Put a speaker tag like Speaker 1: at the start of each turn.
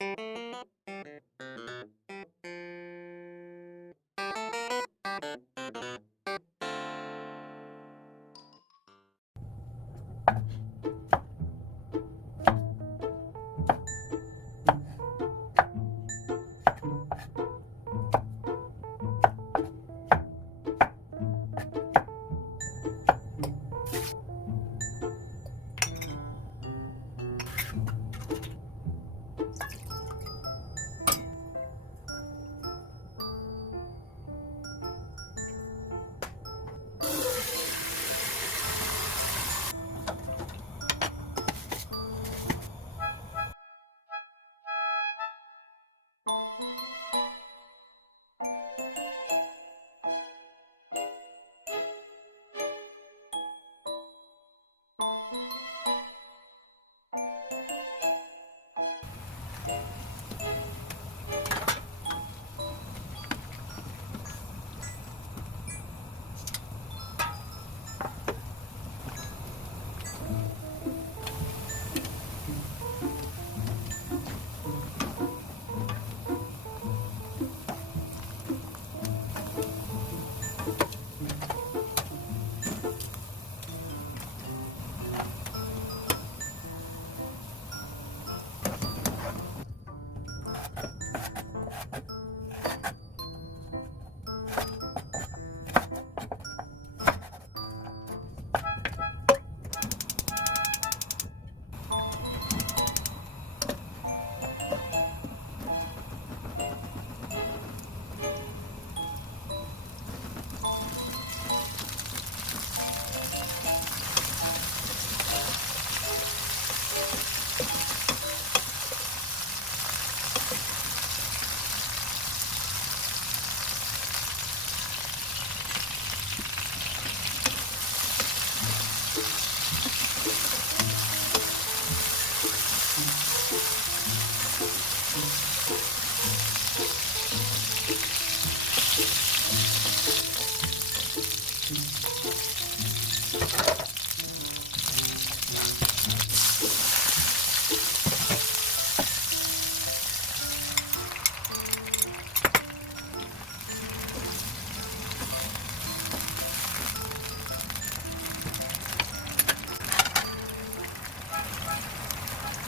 Speaker 1: you